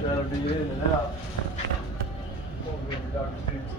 Thank you. That'll be in and out. Won't be for Dr. Stephenson.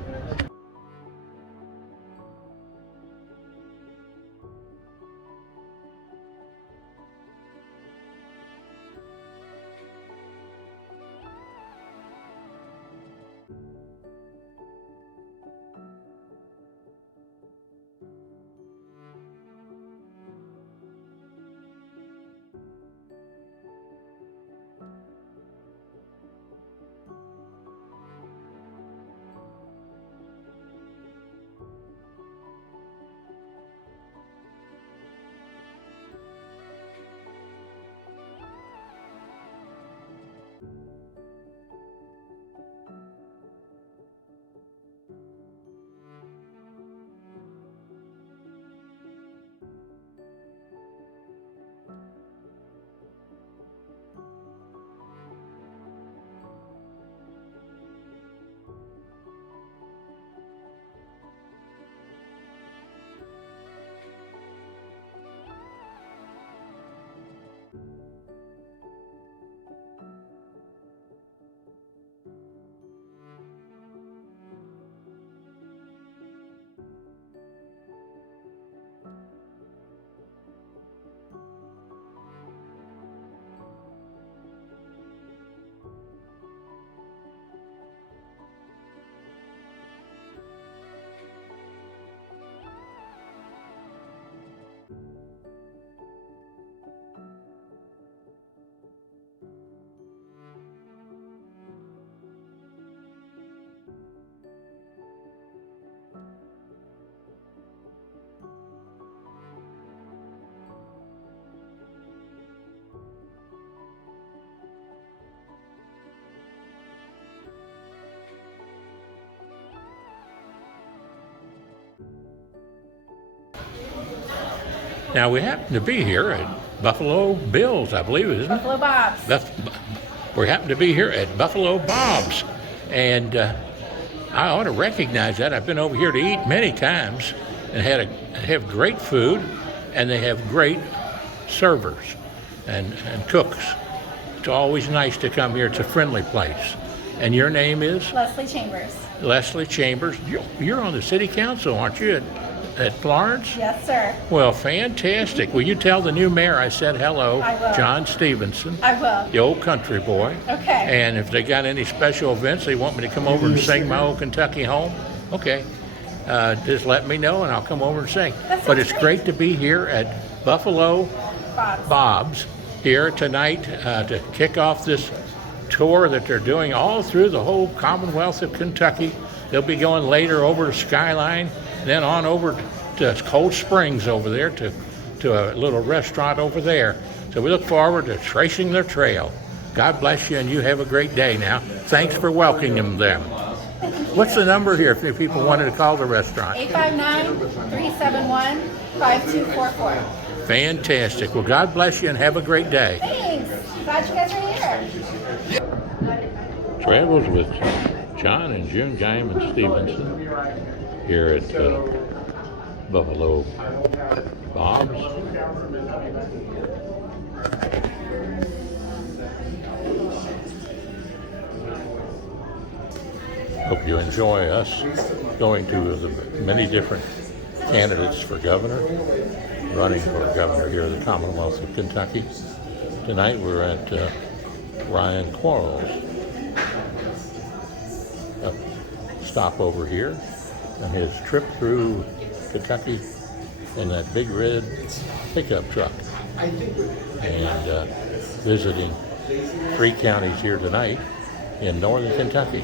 Now we happen to be here at Buffalo Bill's, I believe, isn't it? Buffalo Bob's. We happen to be here at Buffalo Bob's, and I ought to recognize that. I've been over here to eat many times and have great food, and they have great servers and cooks. It's always nice to come here. It's a friendly place. And your name is? Leslie Chambers. Leslie Chambers. You're on the city council, aren't you, at Florence? Yes, sir. Well, fantastic. Will you tell the new mayor I said hello? I will. John Stephenson. I will. The old country boy. Okay. And if they got any special events they want me to come over and sing my old Kentucky home, okay. Just let me know and I'll come over and sing. But it's great to be here at Buffalo Bob's here tonight to kick off this tour that they're doing all through the whole Commonwealth of Kentucky. They'll be going later over to Skyline, then on over to Cold Springs over there to a little restaurant over there. So we look forward to tracing their trail. God bless you, and you have a great day now. Thanks for welcoming them. What's the number here if people wanted to call the restaurant? 859-371-5244. Fantastic. Well, God bless you and have a great day. Thanks. Glad you guys are here. Travels with John and June Guyman Stephenson here at Buffalo Bob's. Hope you enjoy us going to the many different candidates for governor, running for governor here in the Commonwealth of Kentucky. Tonight we're at Ryan Quarles. A stop over here on his trip through Kentucky in that big red pickup truck. And visiting 3 counties here tonight in northern Kentucky.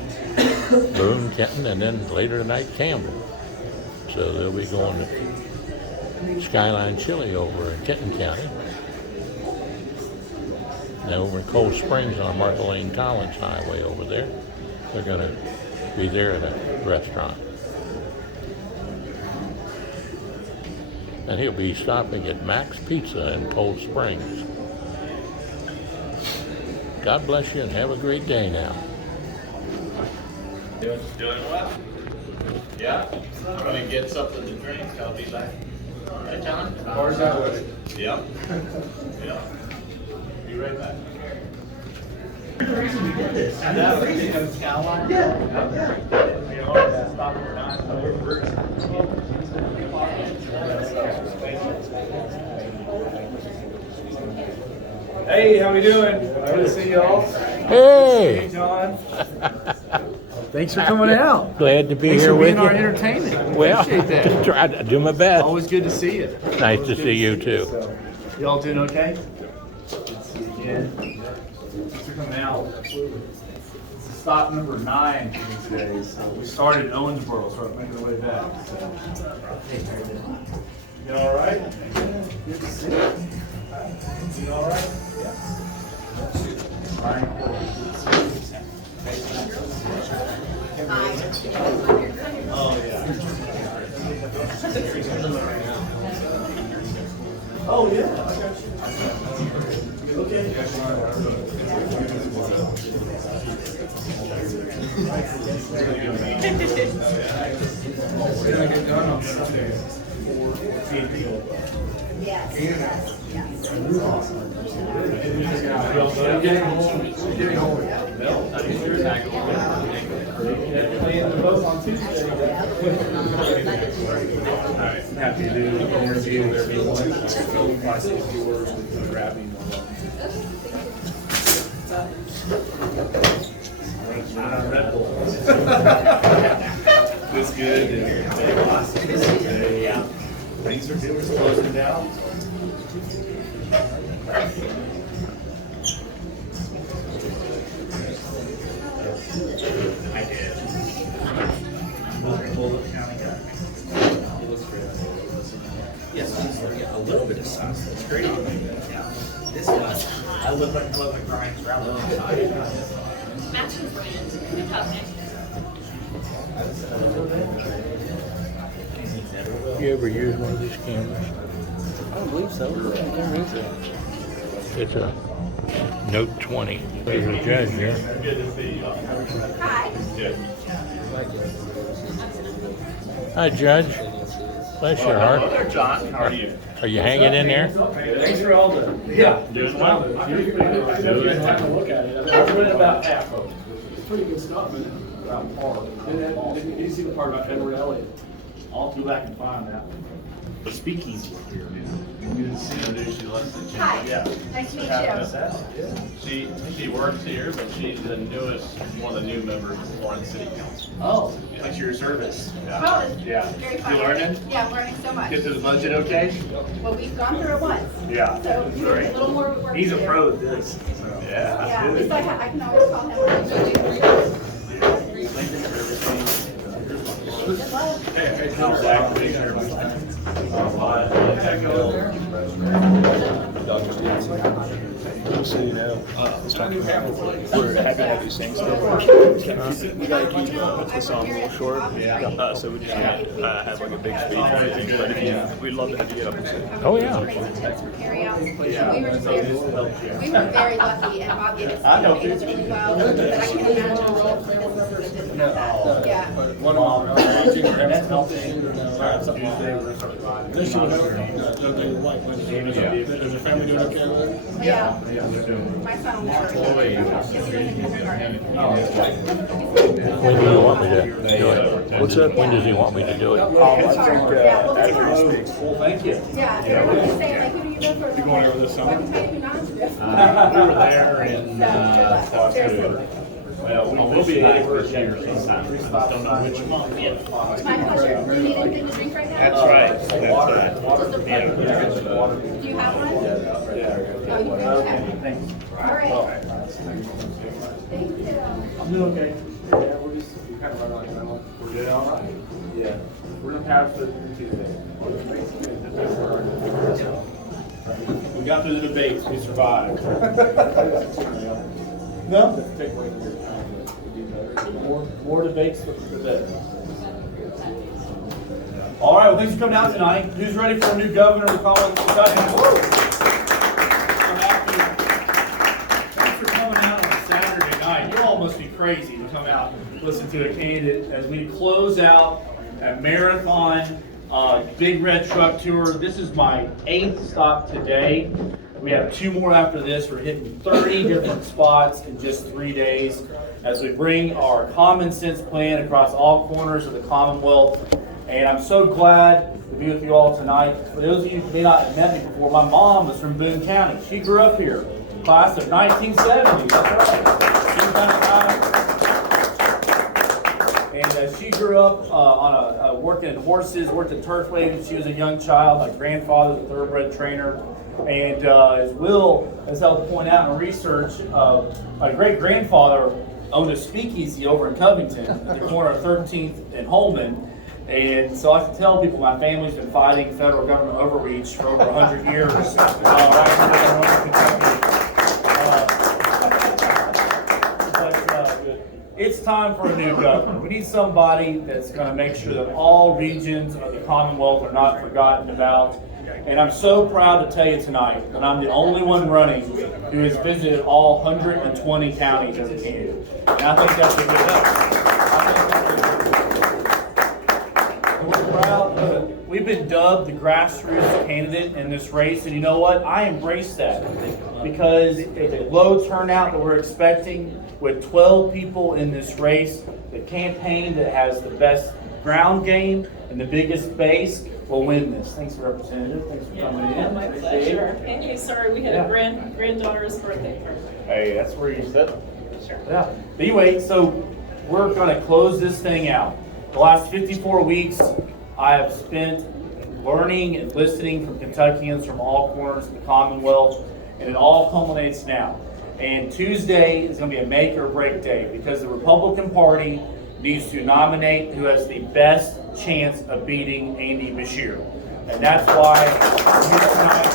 Boone, Kenton, and then later tonight Campbell. So they'll be going to Skyline Chili over in Kenton County. Now over in Cold Springs on Martha Lane Collins Highway over there. They're going to be there at a restaurant. And he'll be stopping at Mac's Pizza in Cold Springs. God bless you and have a great day now. Doing what? Yeah? I'm gonna get something to drink. I'll be back. Right, John? Where's that way? Yep. Yep. Be right back. Hey, how we doing? Good to see y'all. Hey! Hey, John. Thanks for coming out. Glad to be Thanks here for with being you. our entertainment. Well, Appreciate that. just try to do my best. Always good to see you. Nice Always to good see you you. too. So, y'all doing okay? Good to see you again. Thanks for coming out. This is stop number 9 for me today. So we started in Owensboro, so we're making our way back. So. You all right? Good to see you. You all right? Yeah. Ryan Quarles, good to see you. Oh, yeah. Oh, yeah. I got you. Okay. Did I get done on Sunday? Yes. Yes. Happy to do an interview with everyone. I see a few words with grab me. Red Bull. It's good. Yeah. Things are doing closing down. I did. Bullock County guy. He looks great. Yes, a little bit of sauce. That's great. Yeah. This was. I look like Brian's Ralph. Matching brand. Good job, Nick. You ever use one of these cameras? I don't believe so. I don't use it. It's a Note 20. There's a judge here. Good to see you. Hi. Hi, Judge. Bless your Hello heart. there, John. How are you? Are you hanging in there? Thanks for all the. Yeah. Doing well. Doing look at it. I was running about half of it. It's pretty good stuff, man. About par. Did you see the part about Edward Elliott? I'll go back and find that. The speakeasy here, man. Good to see you. Introduce you, Leslie. Hi. Yeah. Nice to meet Having you. us out. Yeah. She works here, but she's the newest, one of the new members of Florence City Council. Oh, thanks for your service. Oh, it's Yeah. very fun. You learning? Yeah, I'm learning so much. Get through the budget okay? Well, we've gone through it once. Yeah. So you have a little more work He's to a do. pro at this. So. Yeah. Yeah, at least I can always call him. Thank you for everything. Good luck. Just so you know, we're happy to have these things. We gotta keep this on a little short. So we just can't have like a big speech or anything. But if you, we'd love to have you get up and say. Oh, yeah. We were very lucky, and Bob gave us really well. But I can imagine a role for businesses that didn't have that. Yeah. One of them, that's helping. This should help. Is your family doing okay with it? Yeah. My son will never go. Because he was in kindergarten. When do you want me to do it? What's that? When does he want me to do it? I think Yeah, well, after he speaks. Well, thank you. yeah, everyone's saying, like, who do you vote for? You going over this summer? Let me tell you who not to vote for. We were there in So, seriously. well, we'll be able to check sometime. I just don't know which month yet. It's my pleasure. Do you need anything to drink right now? That's right. Just a water. Do you have one? Oh, you do? Okay. Thanks. All right. Thank you. I'm doing okay. Yeah, we're kind of running on. We're doing all right. Yeah. We're gonna pass the Tuesday. We got through the debates. We survived. No. Take away from your time, but we do better. More debates, the better. All right. Well, thanks for coming out tonight. Who's ready for a new governor of the Commonwealth of Kentucky? Thanks for coming out on a Saturday night. You all must be crazy to come out and listen to a candidate as we close out a marathon big red truck tour. This is my 8th stop today. We have 2 more after this. We're hitting 30 different spots in just 3 days as we bring our common sense plan across all corners of the Commonwealth. And I'm so glad to be with you all tonight. For those of you who may not have met me before, my mom was from Boone County. She grew up here, class of 1970. That's right. And she grew up working in horses, worked at Turfway when she was a young child. My grandfather was a thoroughbred trainer. And as Will has helped point out in research, my great-grandfather owned a speakeasy over in Covington, at the corner of 13th and Holman. And so I can tell people my family's been fighting federal government overreach for over 100 years right here in Northern Kentucky. It's time for a new governor. We need somebody that's going to make sure that all regions of the Commonwealth are not forgotten about. And I'm so proud to tell you tonight that I'm the only one running who has visited all 120 counties as a candidate. And I think that's a good help. We're proud. We've been dubbed the grassroots candidate in this race, and you know what? I embrace that because the low turnout that we're expecting with 12 people in this race, the campaign that has the best ground game and the biggest base will win this. Thanks, Representative. Thanks for coming in. My pleasure. Hey, sorry, we had a granddaughter's birthday party. Hey, that's where you sit. Sure. Yeah. But anyway, so we're going to close this thing out. The last 54 weeks, I have spent learning and listening from Kentuckians from all corners of the Commonwealth, and it all culminates now. And Tuesday is going to be a make or break day because the Republican Party needs to nominate who has the best chance of beating Andy Beshear. And that's why I'm here tonight.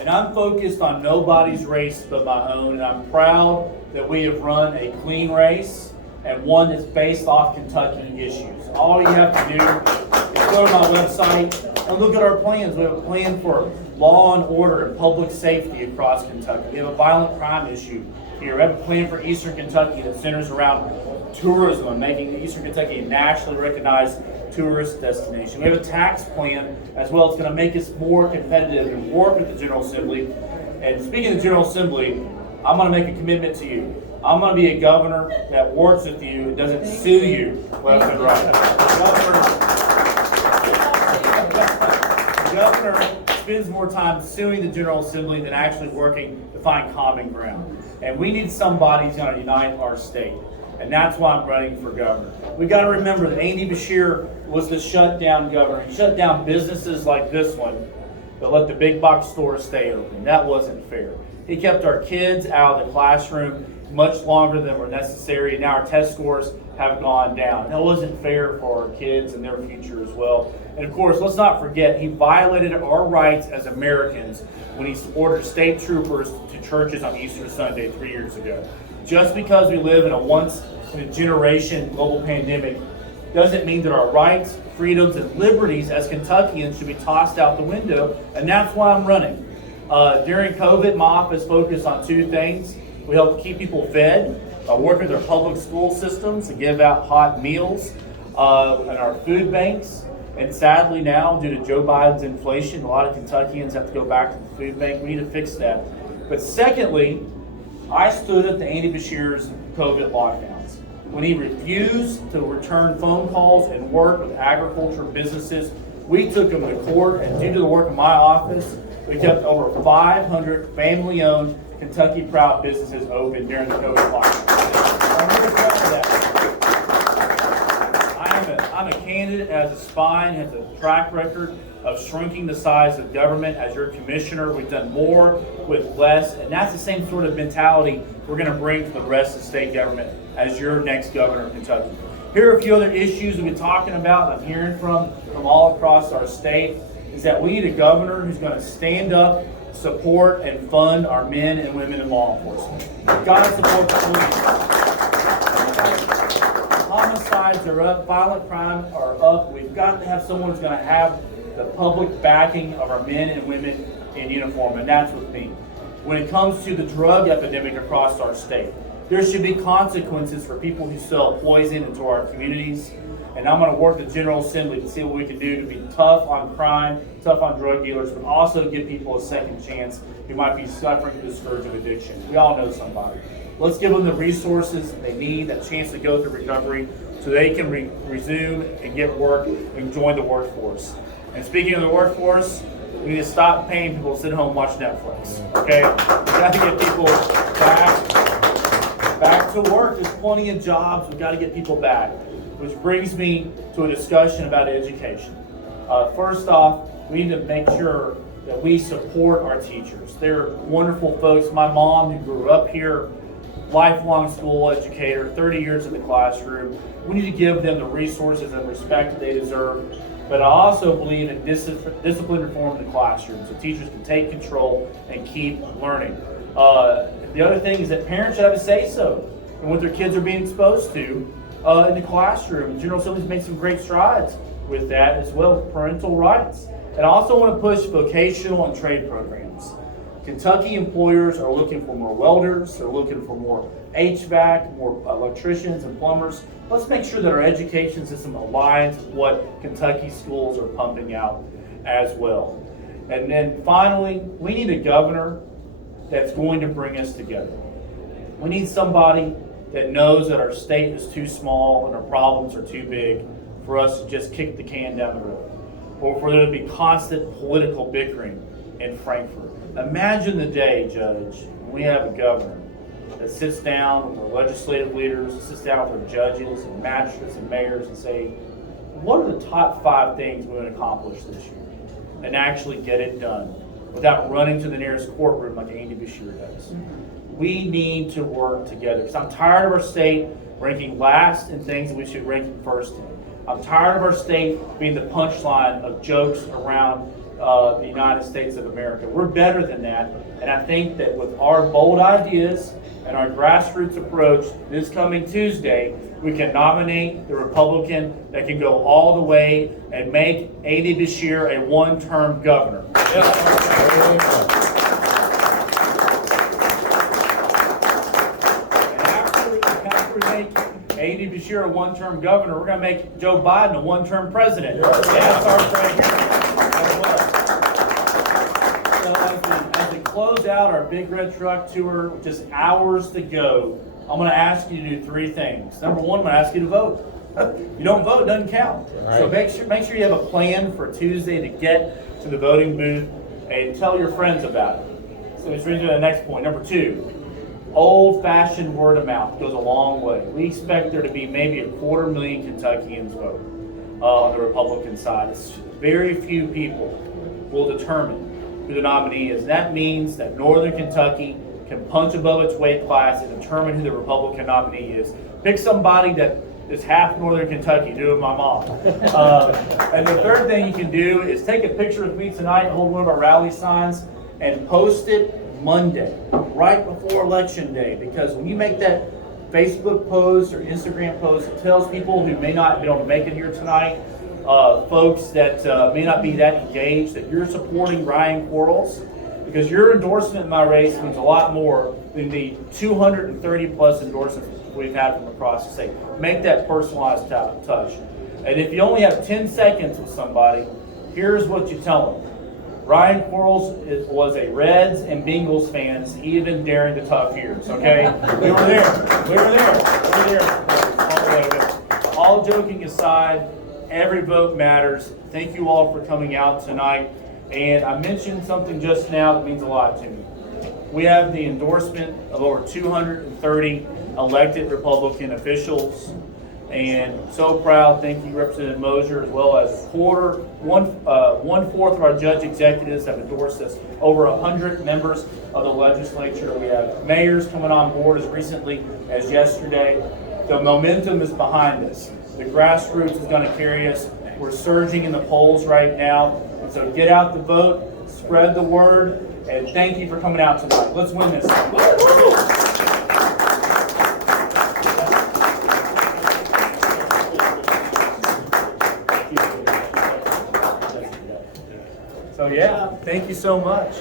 And I'm focused on nobody's race but my own, and I'm proud that we have run a clean race and one that's based off Kentucky issues. All you have to do is go to my website and look at our plans. We have a plan for law and order and public safety across Kentucky. We have a violent crime issue here. We have a plan for Eastern Kentucky that centers around tourism and making Eastern Kentucky a nationally recognized tourist destination. We have a tax plan as well. It's going to make us more competitive and work with the General Assembly. And speaking of the General Assembly, I'm going to make a commitment to you. I'm going to be a governor that works with you and doesn't sue you left and right. The governor spends more time suing the General Assembly than actually working to find common ground. And we need somebody who's going to unite our state. And that's why I'm running for governor. We've got to remember that Andy Beshear was the shutdown governor. He shut down businesses like this one that let the big box stores stay open. That wasn't fair. He kept our kids out of the classroom much longer than were necessary. Now our test scores have gone down. That wasn't fair for our kids and their future as well. And of course, let's not forget, he violated our rights as Americans when he ordered state troopers to churches on Easter Sunday 3 years ago. Just because we live in a once-in-a-generation global pandemic doesn't mean that our rights, freedoms, and liberties as Kentuckians should be tossed out the window, and that's why I'm running. During COVID, my office focused on 2 things. We help keep people fed, work with our public school systems to give out hot meals, and our food banks. And sadly now, due to Joe Biden's inflation, a lot of Kentuckians have to go back to the food bank. We need to fix that. But secondly, I stood up to Andy Beshear's COVID lockdowns. When he refused to return phone calls and work with agriculture businesses, we took him to court, and due to the work of my office, we kept over 500 family-owned Kentucky Proud businesses open during the COVID lockdown. I'm really proud of that. I'm a candidate as a spine, has a track record of shrinking the size of government. As your commissioner, we've done more with less, and that's the same sort of mentality we're going to bring to the rest of state government as your next governor of Kentucky. Here are a few other issues we've been talking about, and I'm hearing from all across our state, is that we need a governor who's going to stand up, support, and fund our men and women in law enforcement. We've got to support the police. Homicides are up, violent crime are up. We've got to have someone who's going to have the public backing of our men and women in uniform, and that's with me. When it comes to the drug epidemic across our state, there should be consequences for people who sell poison into our communities. And I'm going to work the General Assembly to see what we can do to be tough on crime, tough on drug dealers, but also give people a second chance who might be suffering from the scourge of addiction. We all know somebody. Let's give them the resources they need, that chance to go through recovery so they can resume and get work and join the workforce. And speaking of the workforce, we need to stop paying people to sit home and watch Netflix. Okay? We got to get people back to work. There's plenty of jobs. We've got to get people back. Which brings me to a discussion about education. First off, we need to make sure that we support our teachers. They're wonderful folks. My mom, who grew up here, lifelong school educator, 30 years in the classroom. We need to give them the resources and respect that they deserve. But I also believe in discipline reform in the classroom so teachers can take control and keep learning. The other thing is that parents should have a say-so in what their kids are being exposed to in the classroom. General Assembly's made some great strides with that as well, parental rights. And I also want to push vocational and trade programs. Kentucky employers are looking for more welders, they're looking for more HVAC, more electricians and plumbers. Let's make sure that our education system aligns with what Kentucky schools are pumping out as well. And then finally, we need a governor that's going to bring us together. We need somebody that knows that our state is too small and our problems are too big for us to just kick the can down the road, or for there to be constant political bickering in Frankfurt. Imagine the day, Judge, when we have a governor that sits down with our legislative leaders, sits down with our judges and magistrates and mayors and say, what are the top 5 things we're going to accomplish this year? And actually get it done without running to the nearest courtroom like Andy Beshear does. We need to work together because I'm tired of our state ranking last in things that we should rank first in. I'm tired of our state being the punchline of jokes around the United States of America. We're better than that, and I think that with our bold ideas and our grassroots approach this coming Tuesday, we can nominate the Republican that can go all the way and make Andy Beshear a one-term governor. Andy Beshear a one-term governor, we're going to make Joe Biden a one-term president. That's our right here as well. So as we close out our Big Red Truck Tour, with just hours to go, I'm going to ask you to do 3 things. Number 1, I'm going to ask you to vote. You don't vote, it doesn't count. Right. So make sure you have a plan for Tuesday to get to the voting booth and tell your friends about it. So which brings me to the next point. Number 2. Old-fashioned word of mouth goes a long way. We expect there to be maybe 250,000 Kentuckians vote on the Republican side. It's very few people will determine who the nominee is. That means that Northern Kentucky can punch above its weight class and determine who the Republican nominee is. Pick somebody that is half Northern Kentucky, do it with my mom. And the third thing you can do is take a picture with me tonight, hold one of our rally signs, and post it Monday, right before Election Day, because when you make that Facebook post or Instagram post, it tells people who may not be able to make it here tonight, folks that may not be that engaged, that you're supporting Ryan Quarles, because your endorsement in my race means a lot more than the 230 plus endorsements we've had from across the state. Make that personalized touch. And if you only have 10 seconds with somebody, here's what you tell them. Ryan Quarles was a Reds and Bengals fans even during the tough years, okay? We were there. All the way there. All joking aside, every vote matters. Thank you all for coming out tonight. And I mentioned something just now that means a lot to me. We have the endorsement of over 230 elected Republican officials. And so proud, thank you, Representative Mosier, as well as one-fourth of our judge executives have endorsed us. Over 100 members of the legislature. We have mayors coming on board as recently as yesterday. The momentum is behind us. The grassroots is going to carry us. We're surging in the polls right now. And so get out the vote, spread the word, and thank you for coming out tonight. Let's win this thing. So yeah, thank you so much.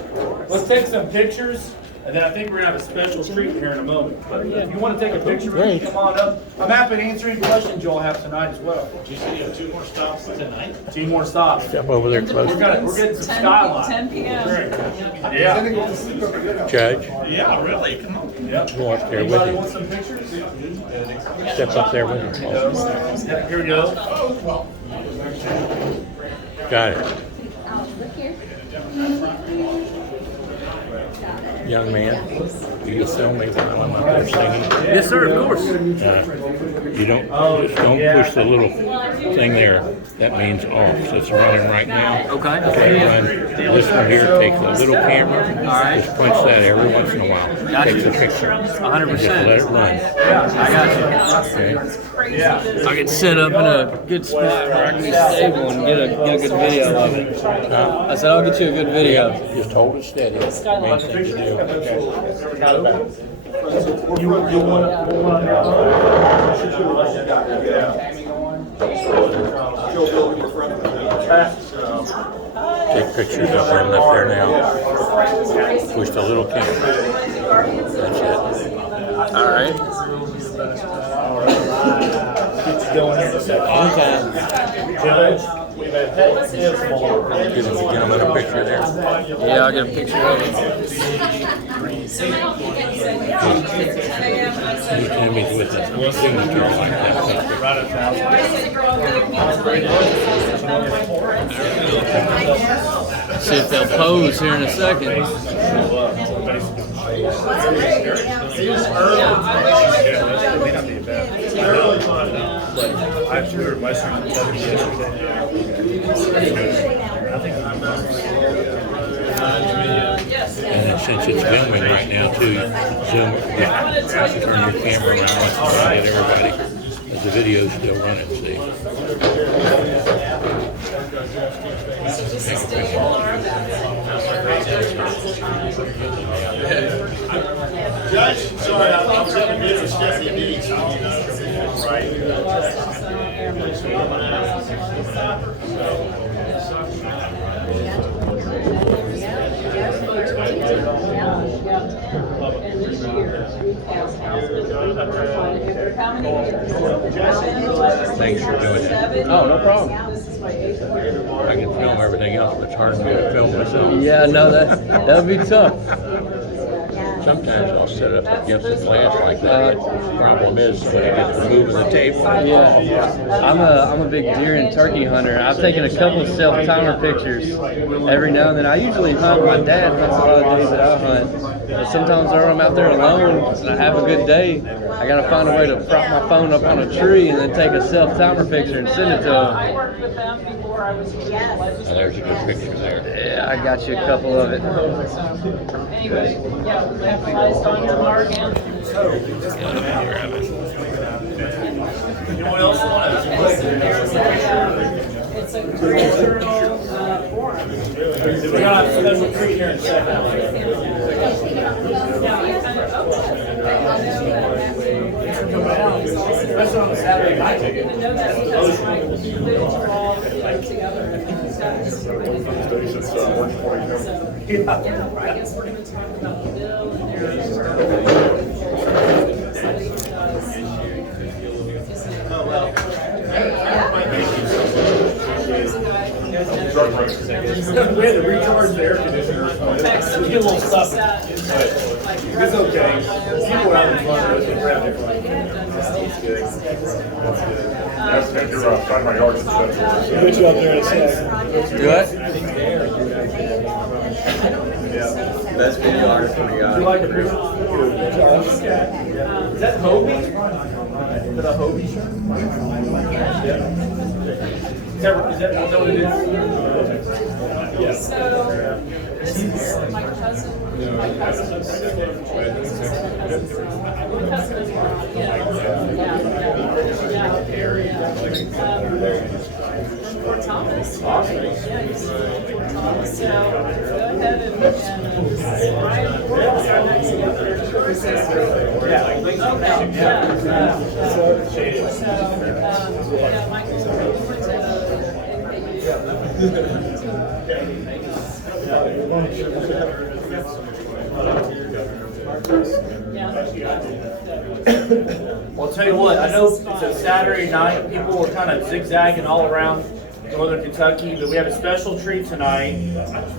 Let's take some pictures, and then I think we're gonna have a special treat here in a moment. But if you want to take a picture, Great. come on up. I'm happy to answer any questions you'll have tonight as well. You said you have 2 more stops tonight? 2 more stops. Step over there close. We're getting some skyline. 10 p.m. Yeah. Judge, Yeah, really? Come on. Yep. go up there with Anybody him. want some pictures? Step up there with him. Yeah, here we go. Got it. Young man, will you film me while I'm up there singing? Yes, sir, of course. You don't, just don't push the little thing there. That means off. So it's running right now. Okay. Let it run. This one here takes a little camera. right. Just punch that every once in a while. Takes a picture. 100%. And just let it run. I got Okay. you. I get set up in a good spot where I can be stable and get a good video of it. I said, I'll get you a good video. Just hold it steady. Main thing to do. You want Take pictures of him up there now. Push the little camera. That's it. All right. going here in a second. Judge, we've had Get him a picture there. Yeah, I'll get a picture of it. He's with his signature like that. See if they'll pose here in a second. I toured Western Kentucky yesterday. And then since it's filming right now too, zoom, turn your camera around and get everybody. As the video's still running, see. Judge, sorry, I was in a meeting with Stephanie meeting. Thanks for doing it. Oh, no problem. I can film everything else, but it's hard for me to film myself. Yeah, no, that would be tough. Sometimes I'll set up against the glass like that. Problem is, when I get to moving the table. Yeah, I'm a big deer and turkey hunter. I've taken a couple of self-timer pictures every now and then. I usually hunt. My dad hunts a lot of days that I hunt. But sometimes when I'm out there alone and I have a good day, I gotta find a way to prop my phone up on a tree and then take a self-timer picture and send it to them. I worked with them before I was with Now, there's a good picture there. Yeah, I got you a couple of it. Anyway, yeah, we capitalized on tomorrow again. Anyone else want to? It's a great journal forum. We got a special treat here in a second. Especially on a Saturday night. Even though that's because my village all together and discuss. Yeah, I guess we're going to talk about the bill and We had to recharge the air conditioner. It was getting a little stuffy. It's okay. People are having fun with it. That's good. You're outside my yard. Put you up there in a sec. Good. Best videographer we You got. like the picture? Is that Hobie? Is that a Hobie shirt? Yeah. Is that what it is? Yes. So, this is my cousin. My cousin is Fort Thomas. Yeah, he's Fort Thomas. So, go ahead and Brian Quarles, our next governor. Michael's Well, I'll tell you what, I know it's a Saturday night, people were kind of zigzagging all around northern Kentucky, but we have a special treat tonight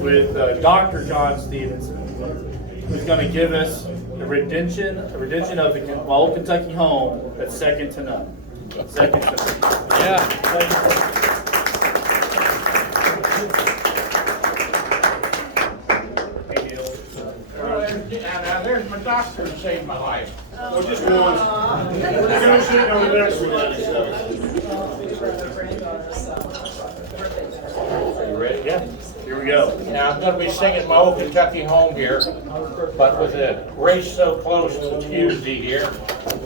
with Dr. John Stephenson, who's going to give us a rendition of my old Kentucky home that's second to none. Second to none. Yeah. Now, there's my doctor who saved my life. Well, just one. We're negotiating on the next one. You ready? Yeah, here we go. Now, I'm gonna be singing my old Kentucky home here, but with a race so close to Tuesday here,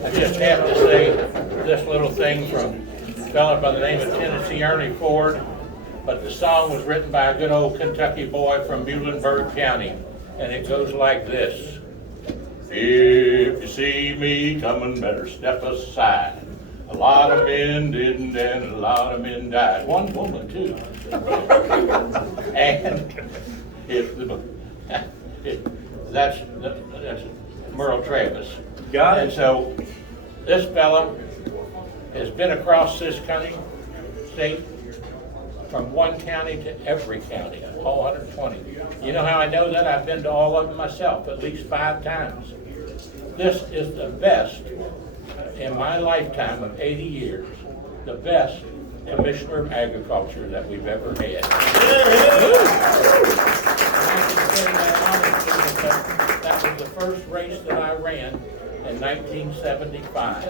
I just have to say this little thing from a fellow by the name of Tennessee Ernie Ford, but the song was written by a good old Kentucky boy from Muhlenberg County, and it goes like this. If you see me coming, better step aside. A lot of men didn't, and a lot of men died. One woman, too. And that's Merle Travis. Got it. And so this fella has been across this state from one county to every county, all 120. You know how I know that? I've been to all of them myself, at least 5 times. This is the best, in my lifetime of 80 years, the best Commissioner of Agriculture that we've ever had. That was the first race that I ran in 1975,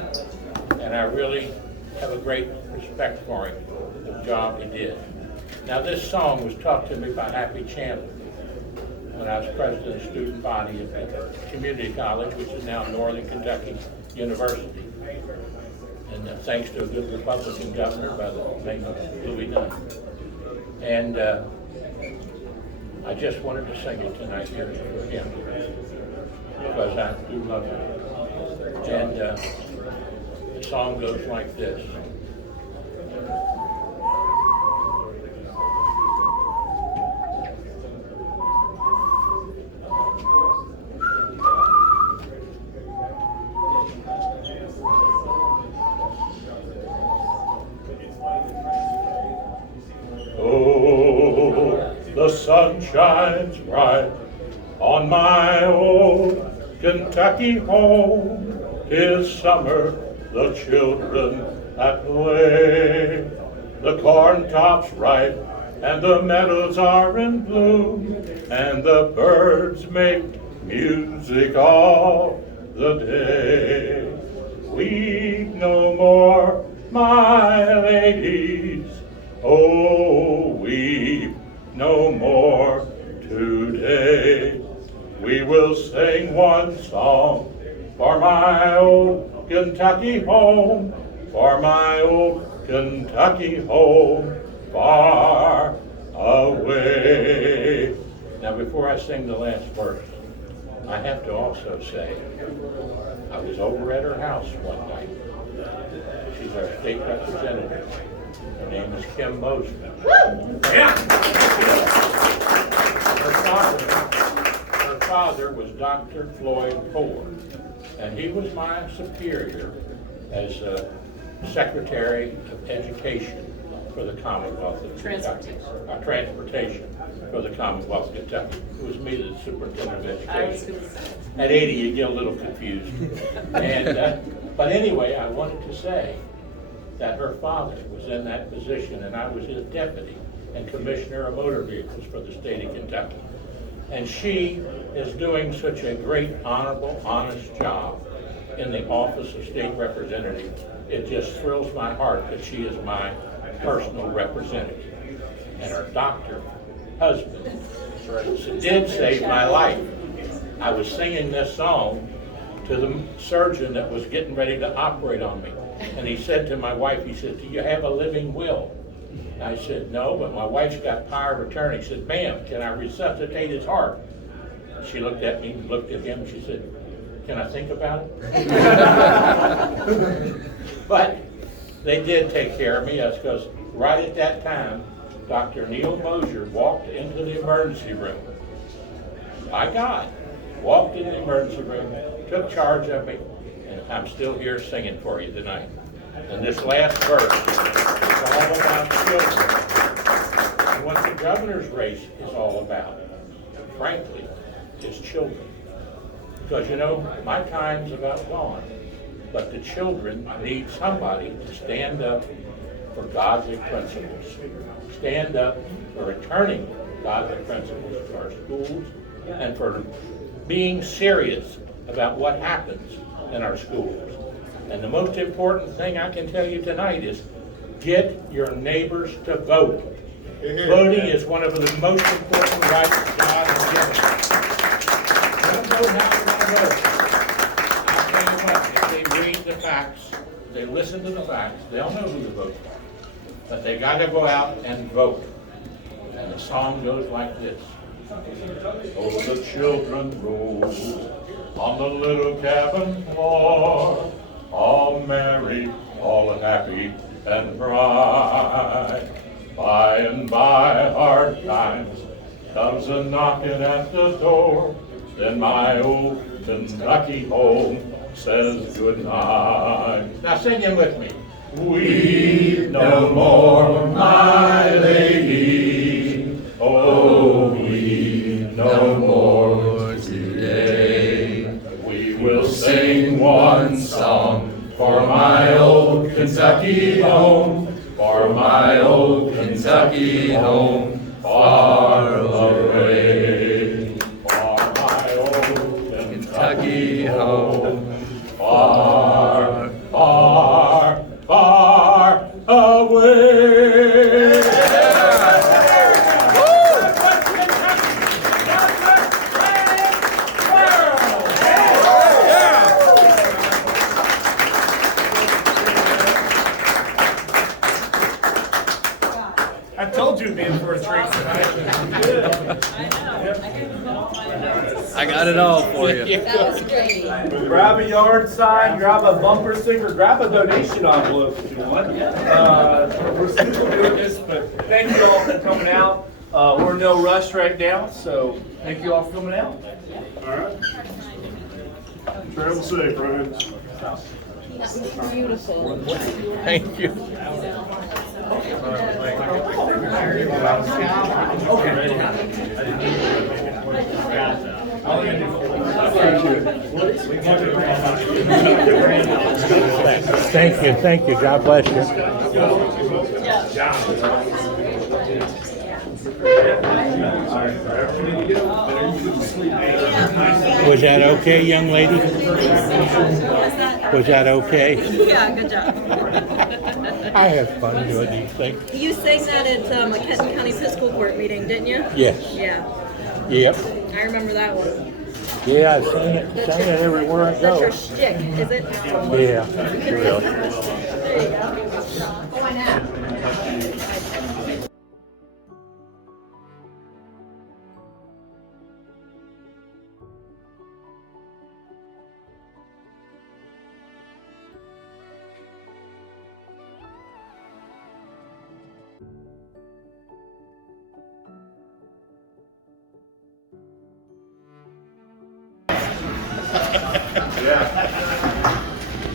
and I really have a great respect for him, the job he did. Now, this song was taught to me by Happy Chandler when I was president of the student body at the community college, which is now Northern Kentucky University. And thanks to a good Republican governor by the name of Louis Nunn. And I just wanted to sing it tonight here for him, because I do love him. And the song goes like this. The sun shines bright on my old Kentucky home. 'Tis summer, the children at play. The corn top's ripe and the meadows are in bloom, and the birds make music all the day. Weep no more, my ladies, oh, weep no more today. We will sing one song for my old Kentucky home, for my old Kentucky home, far away. Now, before I sing the last verse, I have to also say, I was over at her house one night. She's our state representative. Her name is Kim Mosley. Yeah. Her father was Dr. Floyd Ford, and he was my superior as Secretary of Education for the Commonwealth of Kentucky. Transportation for the Commonwealth of Kentucky. It was me, the Superintendent of Education. At 80, you get a little confused. And but anyway, I wanted to say that her father was in that position, and I was his deputy and commissioner of motor vehicles for the state of Kentucky. And she is doing such a great, honorable, honest job in the office of state representative. It just thrills my heart that she is my personal representative. And her doctor husband did save my life. I was singing this song to the surgeon that was getting ready to operate on me. And he said to my wife, he said, "Do you have a living will?" And I said, "No, but my wife's got power of attorney." He said, "Ma'am, can I resuscitate his heart?" And she looked at me and looked at him. She said, "Can I think about it?" But they did take care of me. That's because right at that time, Dr. Neil Mosier walked into the emergency room by God, walked in the emergency room, took charge of me, and I'm still here singing for you tonight. And this last verse is all about children. And what the governor's race is all about, frankly, is children. Because, you know, my time's about gone. But the children need somebody to stand up for godly principles. Stand up for returning godly principles to our schools and for being serious about what happens in our schools. And the most important thing I can tell you tonight is get your neighbors to vote. Voting is one of the most important rights God has given us. Don't vote how you want to vote. I'll tell you what, if they read the facts, they listen to the facts, they'll know who to vote for. But they got to go out and vote. And the song goes like this. Oh, the children rose on the little cabin floor, all merry, all happy and bright. By and by, hard times comes a knocking at the door. Then my old Kentucky home says goodnight. Now sing it with me. Weep no more, my lady. Oh, weep no more today. We will sing one song for my old Kentucky home. For my old Kentucky home, far away. For my old Kentucky home, far, far, far away. I told you it'd be in for a treat tonight. I got it all for you. That was great. Grab a yard sign, grab a bumper sticker, grab a donation envelope if you want. We're still doing this, but thank you all for coming out. We're in no rush right now, so thank you all for coming out. All right. Travel safe, Ryan. That was beautiful. Thank you. Thank you. God bless you. Was that okay, young lady? Was that okay? Yeah, good job. I have fun doing these things. You sang that at a Kenton County Fiscal Court meeting, didn't you? Yes. Yeah, Yep. I remember that one. Yeah, I sang it everywhere I That's your go. shtick, is it? Yeah, really. There you go. Why not?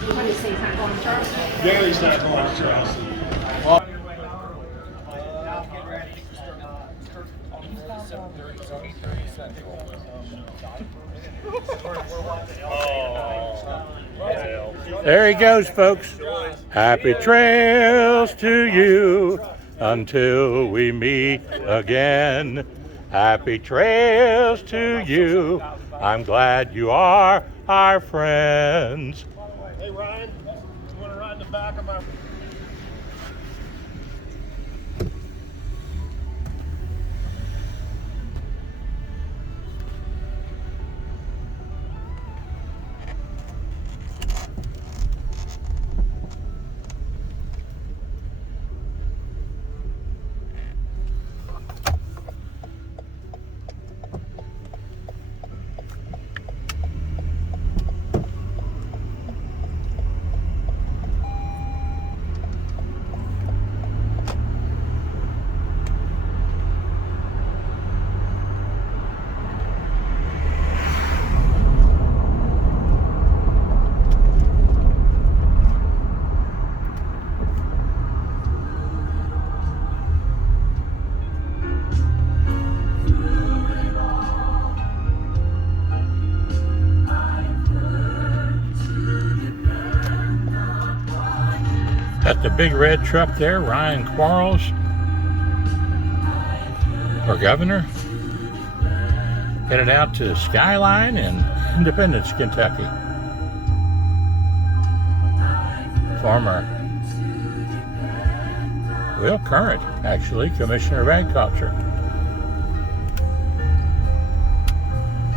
What do you say, time going, Charles? Gary's not going, Charles. There he goes, folks. Happy trails to you until we meet again. Happy trails to you. I'm glad you are our friends. Hey, Ryan, you want to ride in the back of my... the big red truck there, Ryan Quarles, for governor, headed out to Skyline in Independence, Kentucky. Former, well, current, actually, Commissioner of Agriculture.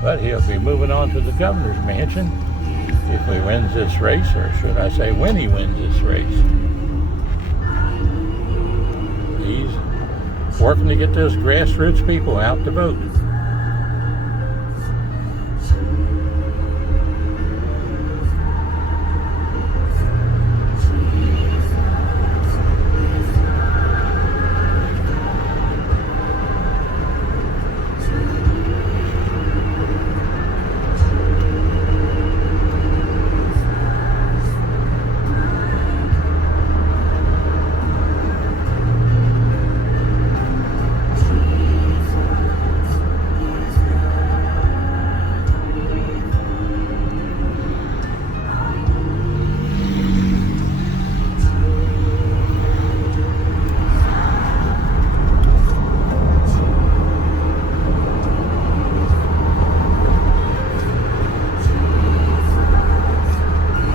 But he'll be moving on to the governor's mansion if he wins this race, or should I say when he wins this race. He's working to get those grassroots people out to vote.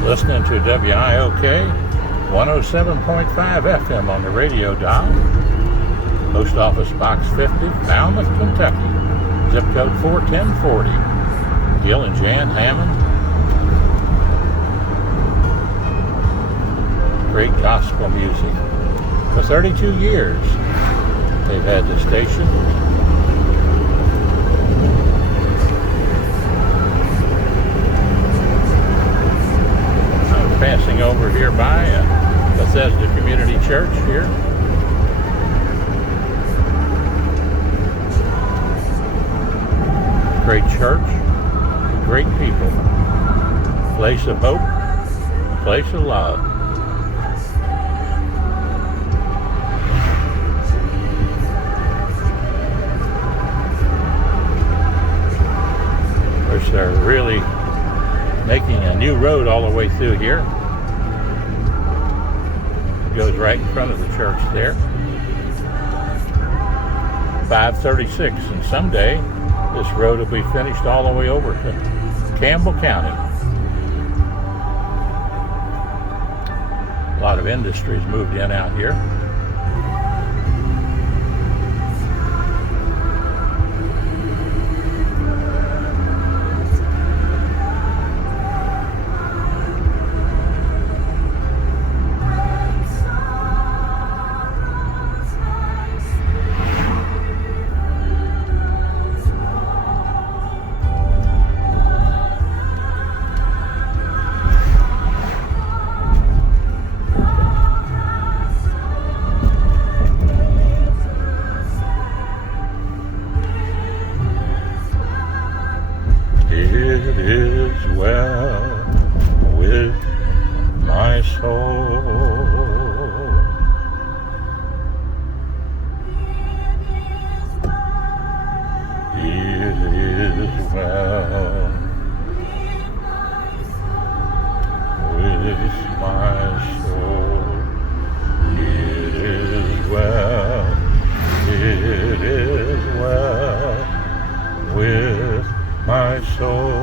Listening to WIOK 107.5 FM on the radio dial. Post Office Box 50, Falmouth, Kentucky. Zip code 41040. Gil and Jan Hammond. Great gospel music. For 32 years, they've had the station. Passing over here by Bethesda Community Church here. Great church, great people. Place of hope, place of love. Of course, they're really making a new road all the way through here. It goes right in front of the church there. 536, and someday this road will be finished all the way over to Campbell County. A lot of industries moved in out here. It is well with my soul. It is well with my soul. It is well. It is well with my soul.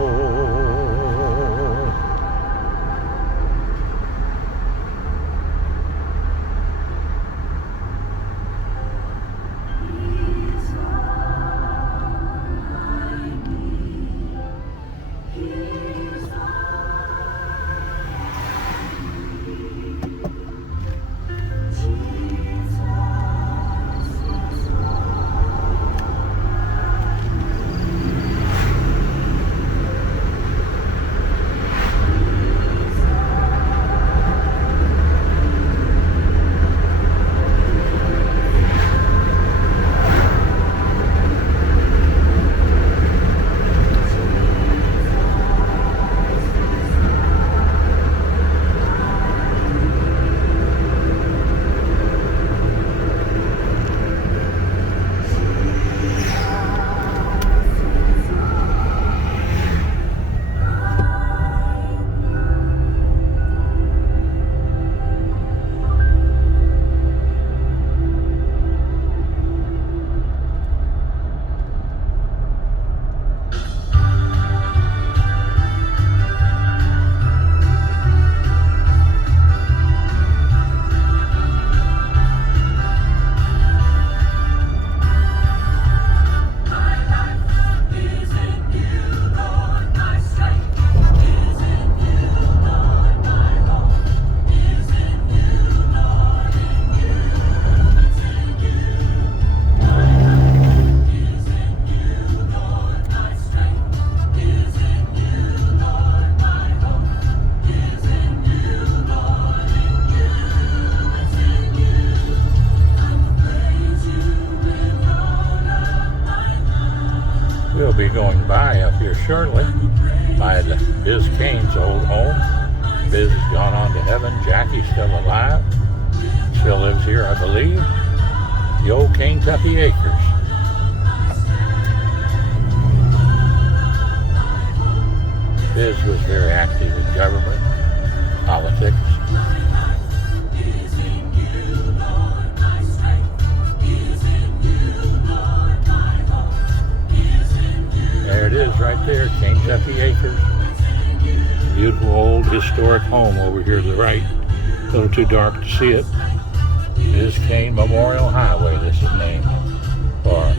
We'll be going by up here shortly by the Biz Kane's old home. Biz has gone on to heaven. Jackie's still alive. Still lives here, I believe. The old Kentucky Acres. Biz was very active in government, politics. There it is right there, Kentucky Acres. Beautiful old historic home over here to the right. A little too dark to see it. Biz Kane Memorial Highway, this is named for.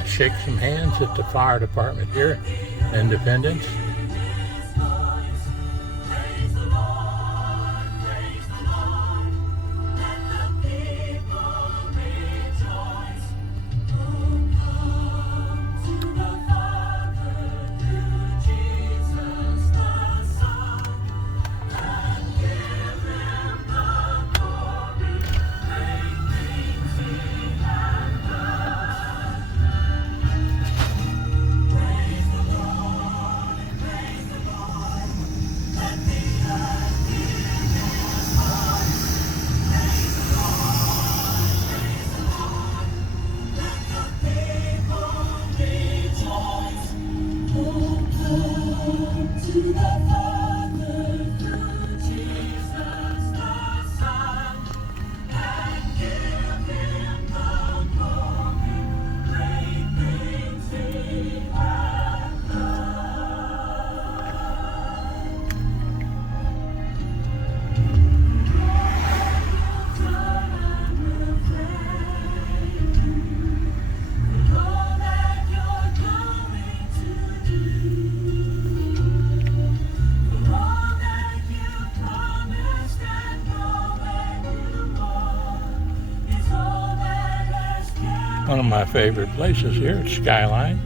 Let's shake some hands at the fire department here, Independence. One of my favorite places here at Skyline.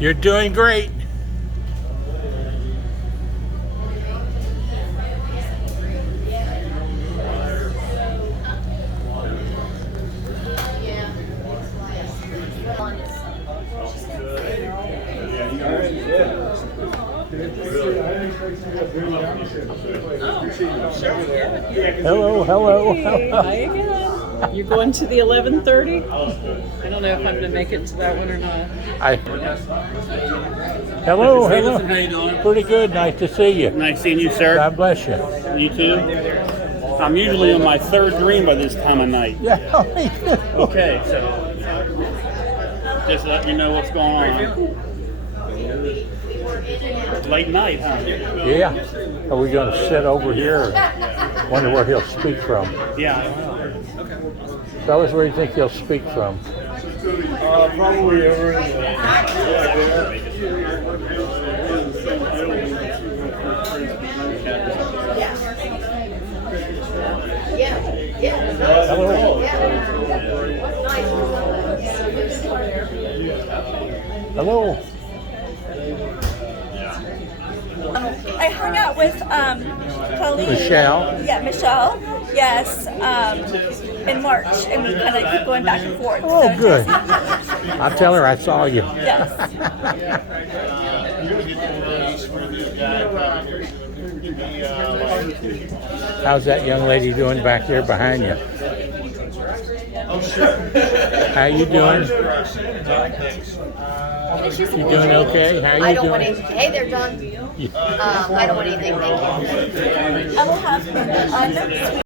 You're doing great. Hello, hello. Hey, hi again. You're going to the 11:30? I don't know if I'm going to make it to that one or not. Hello, hello. Stephenson, how you doing? Pretty good. Nice to see you. Nice seeing you, sir. God bless you. You too. I'm usually on my third dream by this time of night. Yeah, me too. Okay, so just let me know what's going on. Late night, huh? Yeah. Are we going to sit over here? Wonder where he'll speak from. Yeah. Fellas, where do you think he'll speak from? Probably over in the Hello. Hello. I hung out with Colleen. Michelle. Yeah, Michelle. Yes, in March, and we kind of keep going back and forth. Oh, so good. just- I'll tell her I saw you. Yes. How's that young lady doing back there behind you? How you doing? You doing okay? How you I don't want doing? anything. Hey there, John. I don't want anything. Thank you. I will have unsweetened